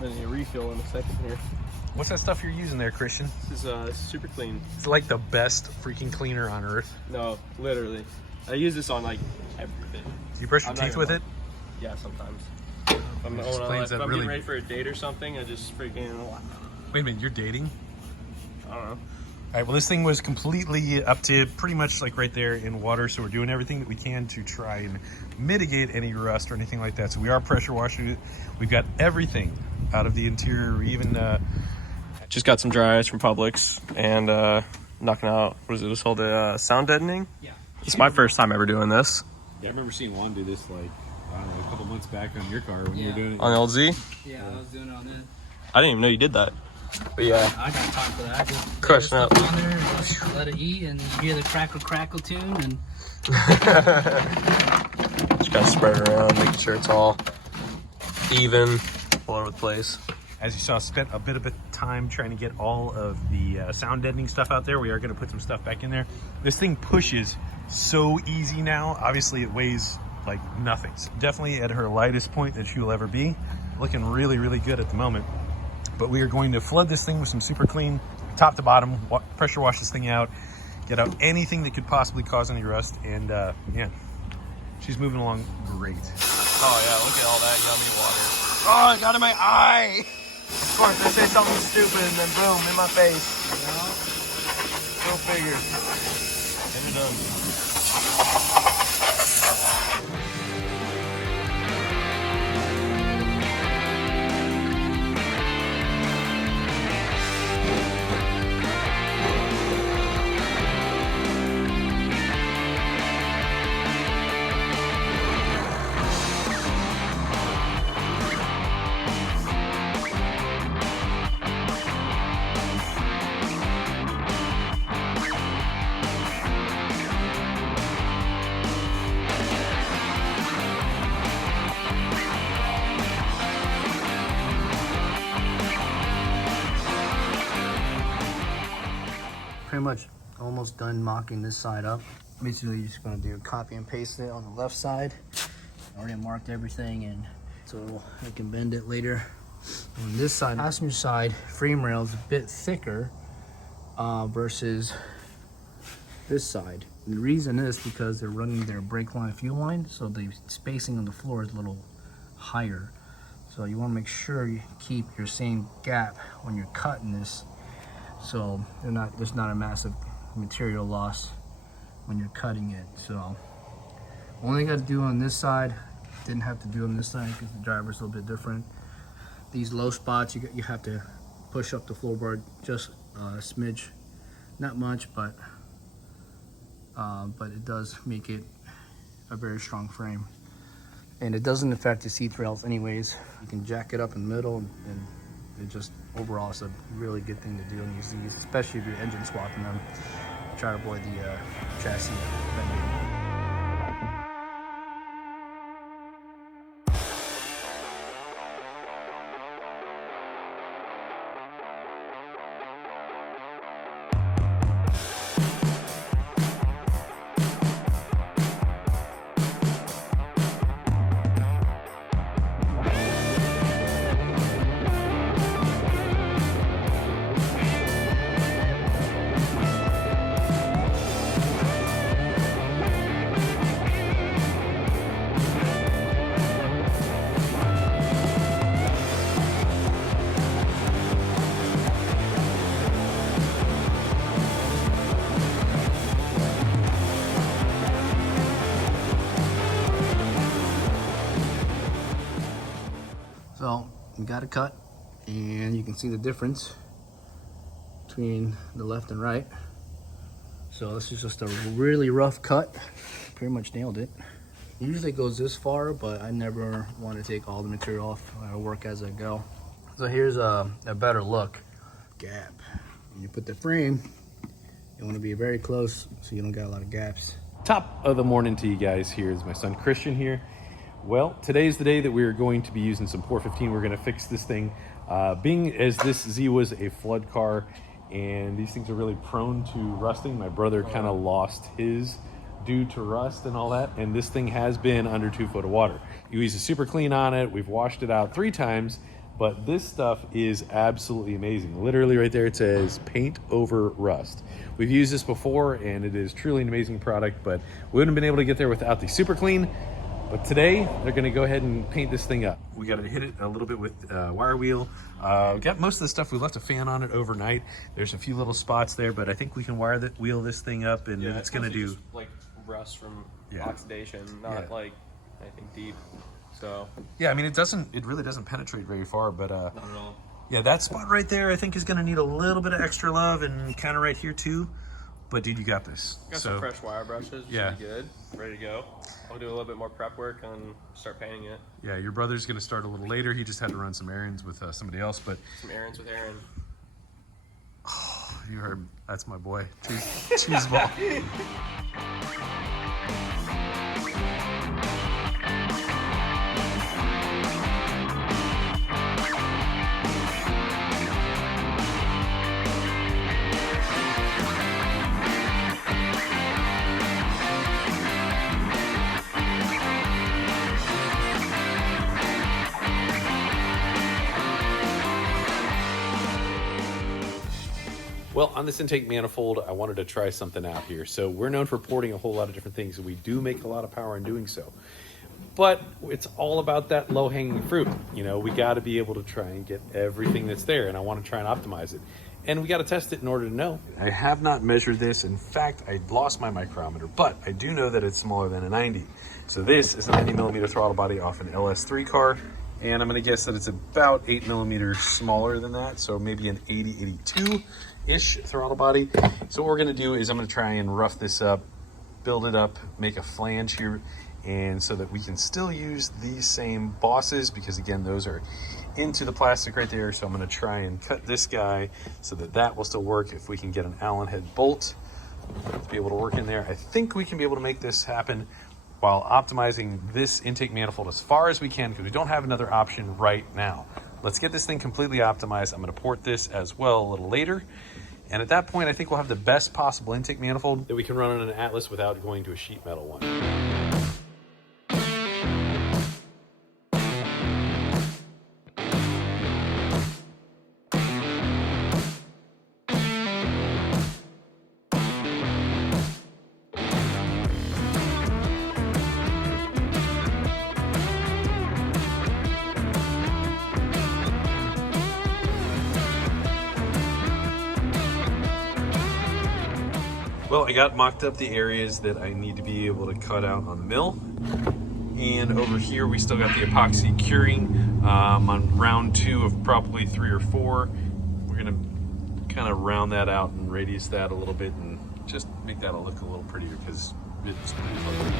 I need a refill in a second here. What's that stuff you're using there, Christian? This is super clean. It's like the best freaking cleaner on earth. No, literally. I use this on like everything. Do you brush your teeth with it? Yeah, sometimes. I'm getting ready for a date or something, I just freaking... Wait a minute, you're dating? I don't know. All right, well, this thing was completely up to pretty much like right there in water, so we're doing everything that we can to try and mitigate any rust or anything like that. So we are pressure washing it. We've got everything out of the interior. We even just got some dry ice from Publix and knocking out, what is it, this called sound deadening? Yeah. It's my first time ever doing this. Yeah, I remember seeing Juan do this like, I don't know, a couple months back on your car when you were doing it. On the LZ? Yeah, I was doing it on this. I didn't even know you did that. But yeah. I got time for that. Just crushing up. On there and just let it eat and you hear the crackle tune and just gotta spread it around, making sure it's all even, all over the place. as you saw, spent a bit of time trying to get all of the sound deadening stuff out there. We are going to put some stuff back in there. This thing pushes so easy now. Obviously it weighs like nothing. It's definitely at her lightest point that she will ever be. Looking really, really good at the moment. But we are going to flood this thing with some super clean, top to bottom, pressure wash this thing out, get out anything that could possibly cause any rust, and yeah, she's moving along great. Oh yeah, look at all that yummy water. Oh, it got in my eye! Of course, I say something stupid and then boom, in my face. Go figure. Get it done. pretty much almost done mocking this side up. Basically, just gonna do copy and paste it on the left side. I already marked everything, and so I can bend it later. On this side, passenger side frame rail is a bit thicker versus this side. And the reason is because they're running their brake line, fuel line, so the spacing on the floor is a little higher. So you want to make sure you keep your same gap when you're cutting this, so there's not a massive material loss when you're cutting it. So only got to do on this side, didn't have to do on this side because the driver's a little bit different. These low spots, you have to push up the floorboard just a smidge, not much, but it does make it a very strong frame. And it doesn't affect the seat rails anyways. You can jack it up in the middle, and it just overall is a really good thing to do in these, especially if you're engine swapping them. Try to avoid the chassis bending. So we got a cut, and you can see the difference between the left and right. So this is just a really rough cut. Pretty much nailed it. Usually it goes this far, but I never want to take all the material off. I work as I go. So here's a better look. Gap. When you put the frame, you want to be very close so you don't got a lot of gaps. Top of the morning to you guys. Here is my son Christian here. Well, today's the day that we are going to be using some 415. We're going to fix this thing. Being as this Z was a flood car, and these things are really prone to rusting. My brother kind of lost his due to rust and all that, and this thing has been under 2 foot of water. We used a super clean on it. We've washed it out 3 times, but this stuff is absolutely amazing. Literally right there it says paint over rust. We've used this before and it is truly an amazing product, but we wouldn't have been able to get there without the Super Clean. But today they're gonna go ahead and paint this thing up. We gotta hit it a little bit with wire wheel. We got most of the stuff. We left a fan on it overnight. There's a few little spots there, but I think we can wheel this thing up, and it's gonna do just, like rust from oxidation, not like anything deep. So yeah, I mean it really doesn't penetrate very far, but not at all. Yeah, that spot right there I think is gonna need a little bit of extra love, and kind of right here too. But dude, you got this. Got some fresh wire brushes. Yeah, should be good. Ready to go. I'll do a little bit more prep work and start painting it. Yeah, your brother's gonna start a little later. He just had to run some errands with somebody else, but some errands with Aaron. Oh, you heard, that's my boy. Cheese ball. Well, on this intake manifold, I wanted to try something out here. So we're known for porting a whole lot of different things, and we do make a lot of power in doing so. But it's all about that low-hanging fruit. You know, we got to be able to try and get everything that's there, and I want to try and optimize it. And we got to test it in order to know. I have not measured this. In fact, I lost my micrometer, but I do know that it's smaller than a 90. So this is a 90 millimeter throttle body off an LS3 car. And I'm going to guess that it's about 8 millimeters smaller than that. So maybe an 80, 82-ish throttle body. So what we're going to do is I'm going to try and rough this up, build it up, make a flange here, and so that we can still use these same bosses, because again, those are into the plastic right there. So I'm going to try and cut this guy so that that will still work. If we can get an Allen head bolt to be able to work in there, I think we can be able to make this happen while optimizing this intake manifold as far as we can, because we don't have another option right now. Let's get this thing completely optimized. I'm going to port this as well a little later. And at that point, I think we'll have the best possible intake manifold that we can run on an Atlas without going to a sheet metal one. Well, I got mocked up the areas that I need to be able to cut out on the mill. And over here, we still got the epoxy curing on round 2 of probably 3 or 4. We're gonna kind of round that out and radius that a little bit and just make that look a little prettier, because it's pretty ugly.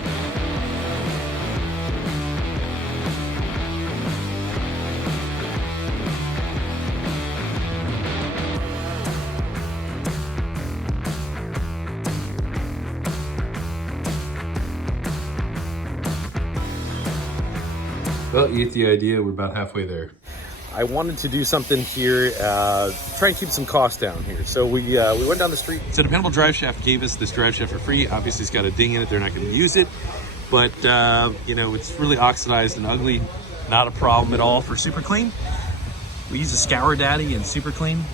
Well, you get the idea. We're about halfway there. I wanted to do something here, try and keep some costs down here. So we went down the street. So Dependable Drive Shaft gave us this drive shaft for free. Obviously, it's got a ding in it. They're not going to use it, but you know, it's really oxidized and ugly. Not a problem at all for Super Clean. We use a Scour Daddy and Super Clean.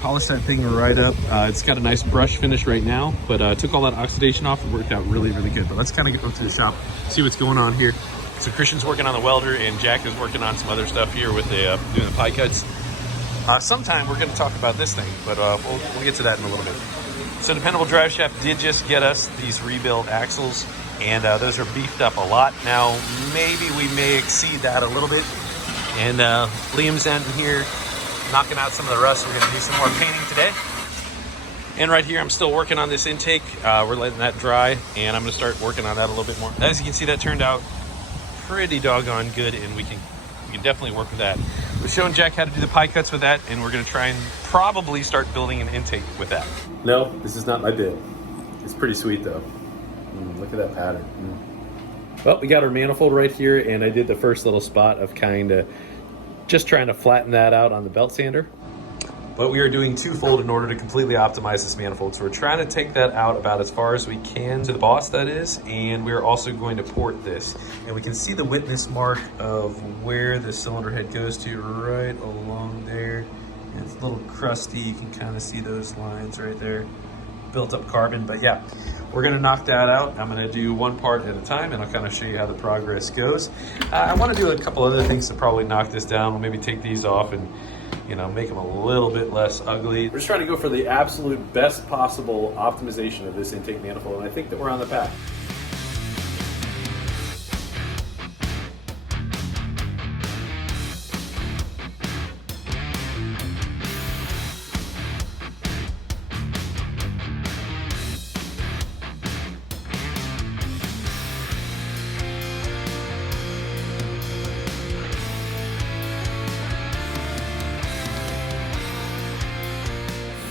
Polish that thing right up. It's got a nice brush finish right now, but took all that oxidation off and worked out really, really good. But let's kind of go to the shop, see what's going on here. So Christian's working on the welder, and Jack is working on some other stuff here with the doing the pie cuts. Sometime we're going to talk about this thing, but we'll get to that in a little bit. So Dependable Drive Shaft did just get us these rebuilt axles, and those are beefed up a lot. Now maybe we may exceed that a little bit. And Liam's down here knocking out some of the rust. We're going to do some more painting today. And right here, I'm still working on this intake. We're letting that dry, and I'm going to start working on that a little bit more. As you can see, that turned out pretty doggone good, and we can definitely work with that. We've shown Jack how to do the pie cuts with that, and we're going to try and probably start building an intake with that. No, this is not my bit. It's pretty sweet though. Look at that pattern. Well, we got our manifold right here, and I did the first little spot of kind of just trying to flatten that out on the belt sander. But we are doing twofold in order to completely optimize this manifold. So we're trying to take that out about as far as we can to the boss, that is, and we're also going to port this. And we can see the witness mark of where the cylinder head goes to right along there. And it's a little crusty, you can kind of see those lines right there. Built up carbon, but yeah, we're gonna knock that out. I'm gonna do one part at a time and I'll kind of show you how the progress goes. I wanna do a couple other things to probably knock this down. We'll maybe take these off and, you know, make them a little bit less ugly. We're just trying to go for the absolute best possible optimization of this intake manifold, and I think that we're on the path.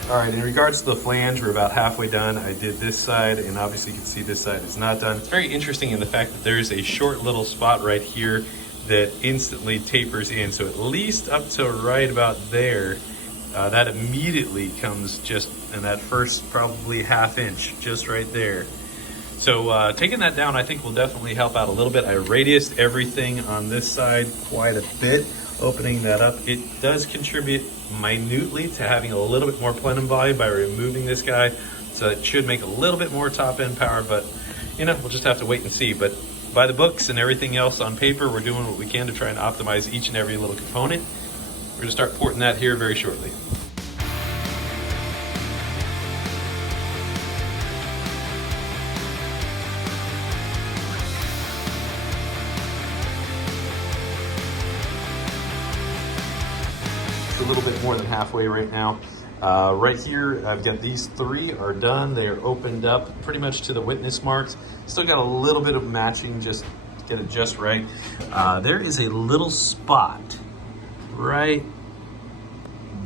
All right, in regards to the flange, we're about halfway done. I did this side, and obviously you can see this side is not done. It's very interesting in the fact that there's a short little spot right here that instantly tapers in. So at least up to right about there, that immediately comes just in that first probably half inch, just right there. So taking that down, I think will definitely help out a little bit. I radiused everything on this side quite a bit, opening that up. It does contribute minutely to having a little bit more plenum volume by removing this guy. So it should make a little bit more top end power, but you know, we'll just have to wait and see. But by the books and everything else on paper, we're doing what we can to try and optimize each and every little component. We're gonna start porting that here very shortly. A little bit more than halfway right now. Right here, I've got these three are done. They are opened up pretty much to the witness marks. Still got a little bit of matching, just get it just right. There is a little spot right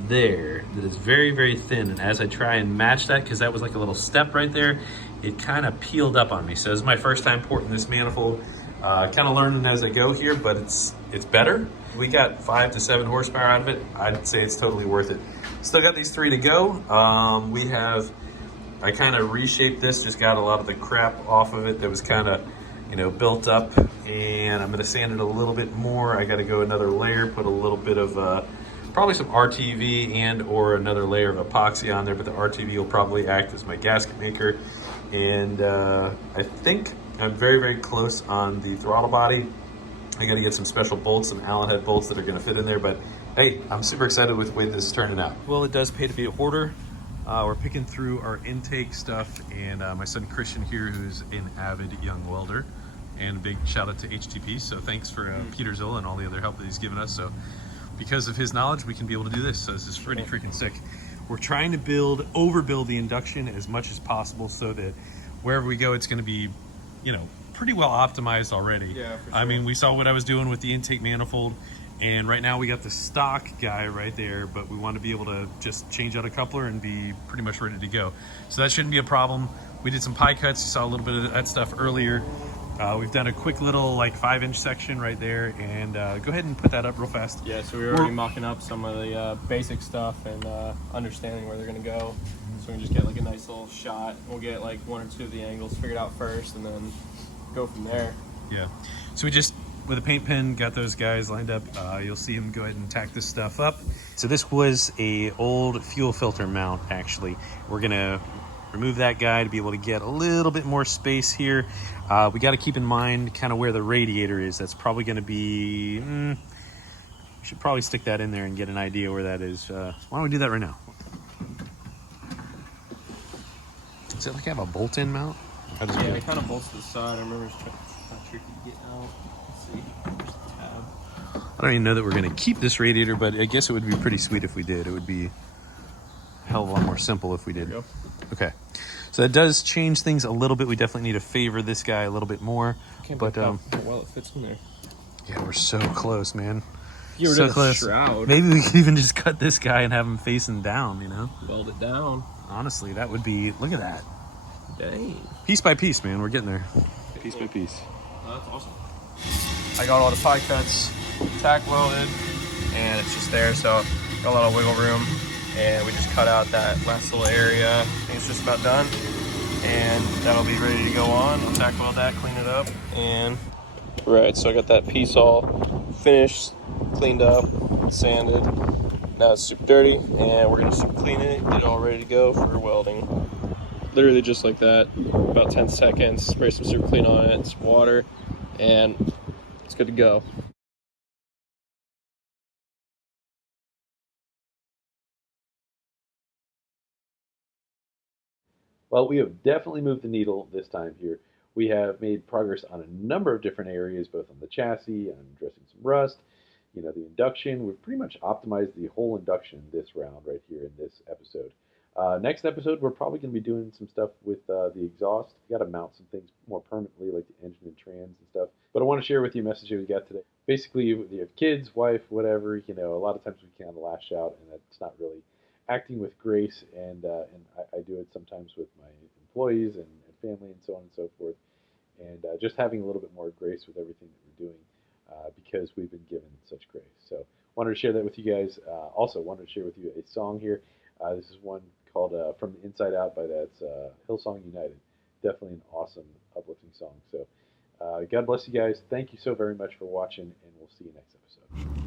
there that is very, very thin. And as I try and match that, because that was like a little step right there, it kind of peeled up on me. So this is my first time porting this manifold. Kind of learning as I go here, but it's better. We got 5 to 7 horsepower out of it. I'd say it's totally worth it. Still got these 3 to go. I kind of reshaped this, just got a lot of the crap off of it that was kind of, you know, built up, and I'm gonna sand it a little bit more. I gotta go another layer, put a little bit of probably some RTV and or another layer of epoxy on there, but the RTV will probably act as my gasket maker. And I think I'm very, very close on the throttle body. I got to get some special bolts, some Allen head bolts that are going to fit in there, but hey, I'm super excited with the way this is turning out. Well, it does pay to be a hoarder. We're picking through our intake stuff, and my son Christian here, who's an avid young welder, and a big shout out to HTP. So thanks for Peter Zilla and all the other help that he's given us. So because of his knowledge, we can be able to do this. So this is pretty freaking sick. We're trying to overbuild the induction as much as possible so that wherever we go, it's going to be, you know, pretty well optimized already. Yeah, for sure. I mean, we saw what I was doing with the intake manifold, and right now we got the stock guy right there, but we want to be able to just change out a coupler and be pretty much ready to go. So that shouldn't be a problem. We did some pie cuts. You saw a little bit of that stuff earlier. We've done a quick little like 5-inch section right there, and go ahead and put that up real fast. Yeah, so we were already mocking up some of the basic stuff and understanding where they're gonna go. So we can just get like a nice little shot. We'll get like 1 or 2 of the angles figured out first, and then go from there. Yeah, so we just, with a paint pen, got those guys lined up. You'll see him go ahead and tack this stuff up. So this was a old fuel filter mount, actually. We're gonna remove that guy to be able to get a little bit more space here. We got to keep in mind kind of where the radiator is. That's probably going to be, we should probably stick that in there and get an idea where that is. Why don't we do that right now? Does it like have a bolt-in mount? Yeah, it kind of bolts to the side. I remember it's not tricky to get out. Let's see, there's the tab. I don't even know that we're going to keep this radiator, but I guess it would be pretty sweet if we did. It would be a hell of a lot more simple if we did. There you go. Okay, so that does change things a little bit. We definitely need to favor this guy a little bit more. But well, it fits in there. Yeah, we're so close, man. You were so in close. Shroud. Maybe we could even just cut this guy and have him facing down, you know? Weld it down. Honestly, that would be, look at that. Dang. Piece by piece, man, we're getting there. Piece by piece. Oh, that's awesome. I got all the pie cuts tack welded, and it's just there, so got a lot of wiggle room. and we just cut out that last little area. I think it's just about done, and that'll be ready to go on. I'll tack weld that, clean it up, and right, so I got that piece all finished, cleaned up, sanded. Now it's super dirty, and we're gonna super clean it, get it all ready to go for welding. Literally just like that, about 10 seconds, spray some super clean on it, some water, and it's good to go. Well, we have definitely moved the needle this time here. We have made progress on a number of different areas, both on the chassis, on addressing some rust, the induction. We've pretty much optimized the whole induction this round right here in this episode. Next episode, we're probably going to be doing some stuff with the exhaust. We got to mount some things more permanently, like the engine and trans and stuff. But I want to share with you a message that we got today. Basically, you have kids, wife, whatever. A lot of times we can lash out, and that's not really acting with grace. And I do it sometimes with my employees and family and so on and so forth. And just having a little bit more grace with everything that we're doing because we've been given such grace. So wanted to share that with you guys. Also wanted to share with you a song here. This is one called From the Inside Out by that's Hillsong United. Definitely an awesome, uplifting song. So God bless you guys. Thank you so very much for watching, and we'll see you next episode.